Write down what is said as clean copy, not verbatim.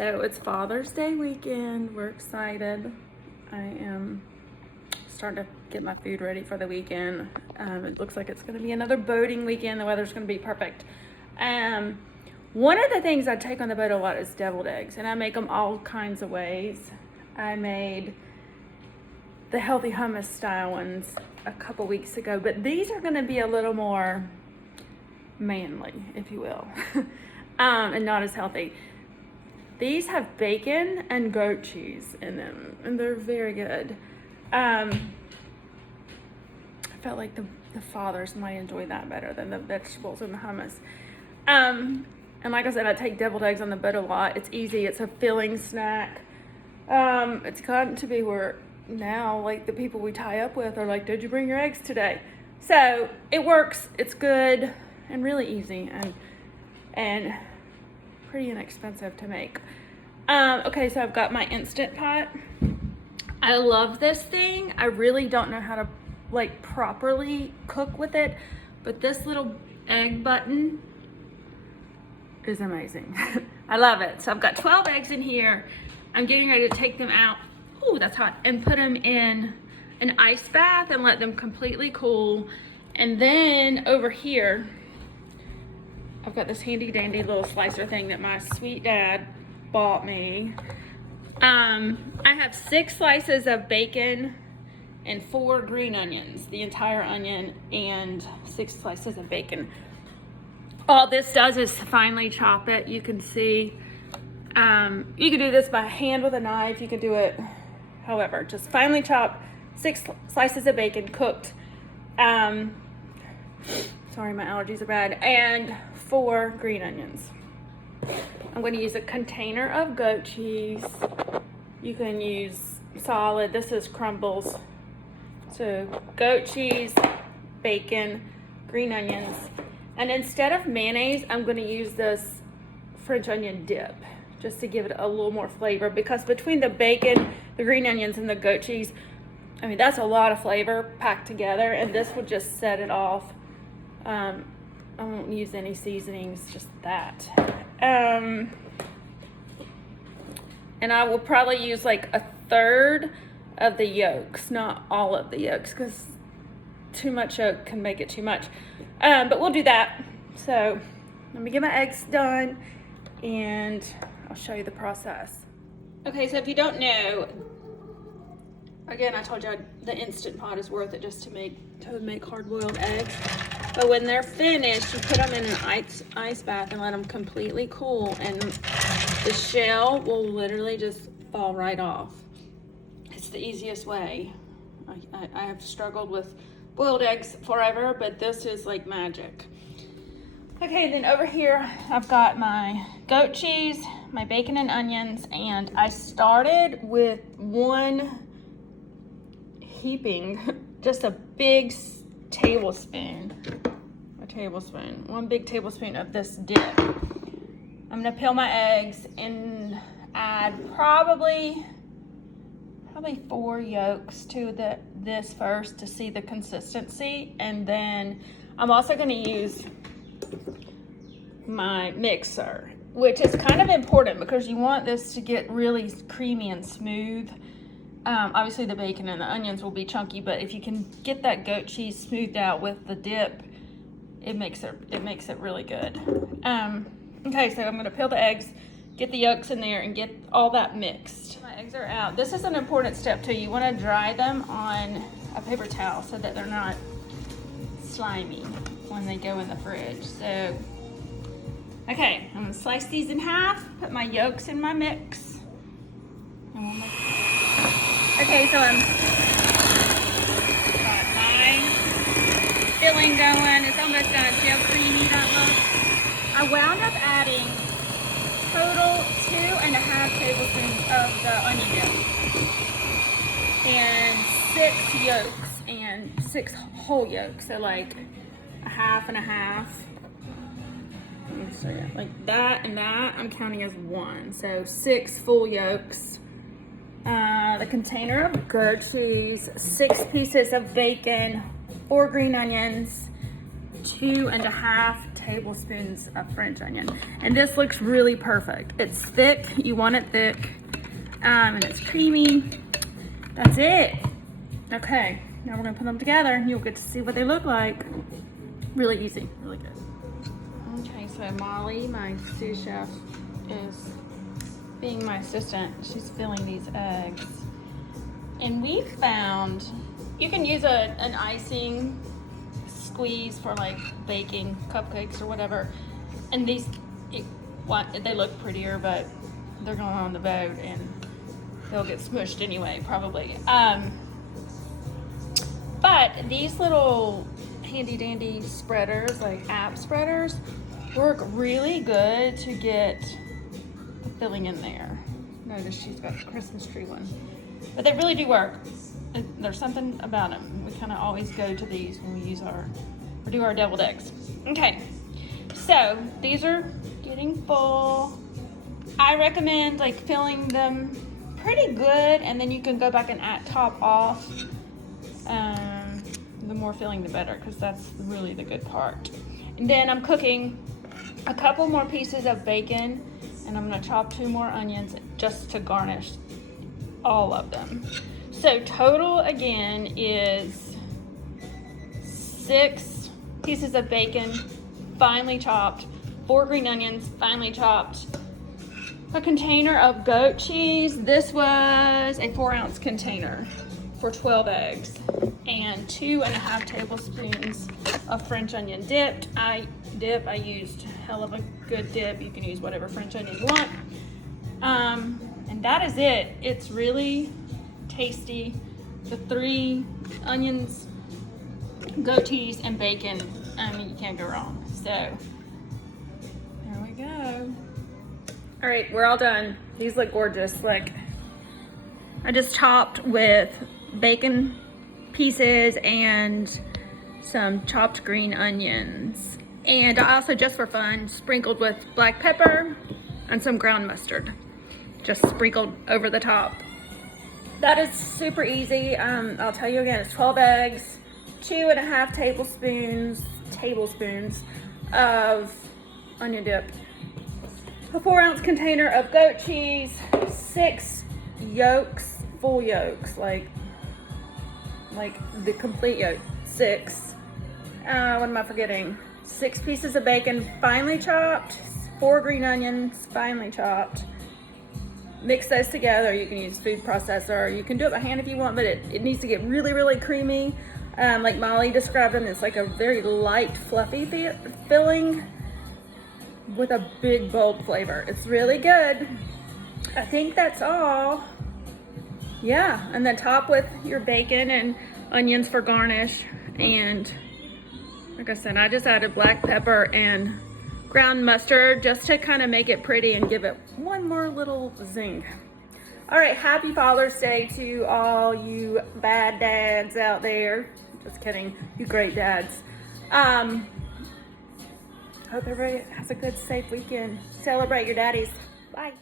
So it's Father's Day weekend. We're excited. I am starting to get my food ready for the weekend. It looks like it's going to be another boating weekend. The weather's going to be perfect. One of the things I take on the boat a lot is deviled eggs, and I make them all kinds of ways. I made the healthy hummus style ones a couple weeks ago, but these are going to be a little more manly, if you will, and not as healthy. These have bacon and goat cheese in them, and they're very good. I felt like the fathers might enjoy that better than the vegetables and the hummus. And like I said, I take deviled eggs on the boat a lot. It's easy. It's a filling snack. It's gotten to be where now, like, the people we tie up with are like, did you bring your eggs today? So it works. It's good and really easy and pretty inexpensive to make. Okay, so I've got my Instant Pot. I love this thing. I really don't know how to like properly cook with it, but this little egg button is amazing. I love it. So I've got 12 eggs in here. I'm getting ready to take them out. Ooh, that's hot. And put them in an ice bath and let them completely cool. And then over here, I've got this handy dandy little slicer thing that my sweet dad bought me. I have 6 slices of bacon and 4 green onions, the entire onion and 6 slices of bacon. All this does is finely chop it. You can see, you can do this by hand with a knife. You can do it however, just finely chop 6 slices of bacon cooked. Sorry, my allergies are bad. And 4 green onions. I'm going to use a container of goat cheese. You can use solid. This is crumbles. So goat cheese, bacon, green onions. And instead of mayonnaise, I'm going to use this French onion dip just to give it a little more flavor, because between the bacon, the green onions, and the goat cheese, I mean, that's a lot of flavor packed together, and this would just set it off. I won't use any seasonings, just that. And I will probably use like 1/3 of the yolks, not all of the yolks, because too much yolk can make it too much. But we'll do that. So let me get my eggs done and I'll show you the process. Okay, so if you don't know, again, I told you the Instant Pot is worth it just to make hard-boiled eggs. But when they're finished, you put them in an ice bath and let them completely cool, and the shell will literally just fall right off. It's the easiest way. I have struggled with boiled eggs forever, but this is like magic. Okay, then over here, I've got my goat cheese, my bacon and onions, and I started with one heaping, just a big tablespoon, one big tablespoon of this dip. I'm gonna peel my eggs and add probably 4 yolks to this first to see the consistency, and then I'm also gonna use my mixer, which is kind of important because you want this to get really creamy and smooth. Obviously the bacon and the onions will be chunky, but if you can get that goat cheese smoothed out with the dip, it makes it really good. Okay, so I'm gonna peel the eggs, get the yolks in there, and get all that mixed. My eggs are out. This is an important step too. You wanna dry them on a paper towel so that they're not slimy when they go in the fridge. So, okay, I'm gonna slice these in half, put my yolks in my mix, and we'll make Okay, so I'm got my filling going. It's almost done. See how creamy that looks? I wound up adding total 2.5 tablespoons of the onion dip and 6 yolks and 6 whole yolks. So like a half and a half. Let me show you. Like that and that, I'm counting as 1. So 6 full yolks. The container of goat cheese, 6 pieces of bacon, 4 green onions, 2.5 tablespoons of French onion. And this looks really perfect. It's thick, you want it thick, and it's creamy. That's it. Okay, now we're gonna put them together and you'll get to see what they look like. Really easy, really good. Okay, so Molly, my sous chef, is being my assistant. She's filling these eggs. And we found, you can use an icing squeeze for like baking cupcakes or whatever. And these, they look prettier, but they're going on the boat and they'll get smushed anyway, probably. But these little handy dandy spreaders, like app spreaders, work really good to get the filling in there. Notice she's got the Christmas tree one. But they really do work. There's something about them. We kind of always go to these when we do our deviled eggs. Okay, so these are getting full. I recommend like filling them pretty good, and then you can go back and top off. The more filling, the better, because that's really the good part. And then I'm cooking a couple more pieces of bacon, and I'm gonna chop 2 more onions just to garnish all of them. So total again is 6 pieces of bacon, finely chopped, 4 green onions, finely chopped, a container of goat cheese. This was a 4-ounce container for 12 eggs, and 2.5 tablespoons of French onion dip. I used hell of a good dip. You can use whatever French onion you want. And that is it. It's really tasty. The 3 onions, goat cheese, and bacon. I mean, you can't go wrong. So there we go. All right, we're all done. These look gorgeous. Like, I just topped with bacon pieces and some chopped green onions. And I also, just for fun, sprinkled with black pepper and some ground mustard. Just sprinkled over the top. That is super easy. I'll tell you again, it's 12 eggs, 2.5 tablespoons of onion dip, a 4-ounce container of goat cheese, 6 yolks, full yolks, like the complete yolk, 6. What am I forgetting? 6 pieces of bacon, finely chopped, 4 green onions, finely chopped. Mix those together. You can use food processor. You can do it by hand if you want, but it needs to get really, really creamy. Like Molly described them, it's like a very light, fluffy filling with a big, bold flavor. It's really good. I think that's all. Yeah, and then top with your bacon and onions for garnish. And like I said, I just added black pepper and ground mustard just to kind of make it pretty and give it one more little zing. All right, happy Father's Day to all you bad dads out there. Just kidding, you great dads. Hope everybody has a good, safe weekend. Celebrate your daddies. Bye.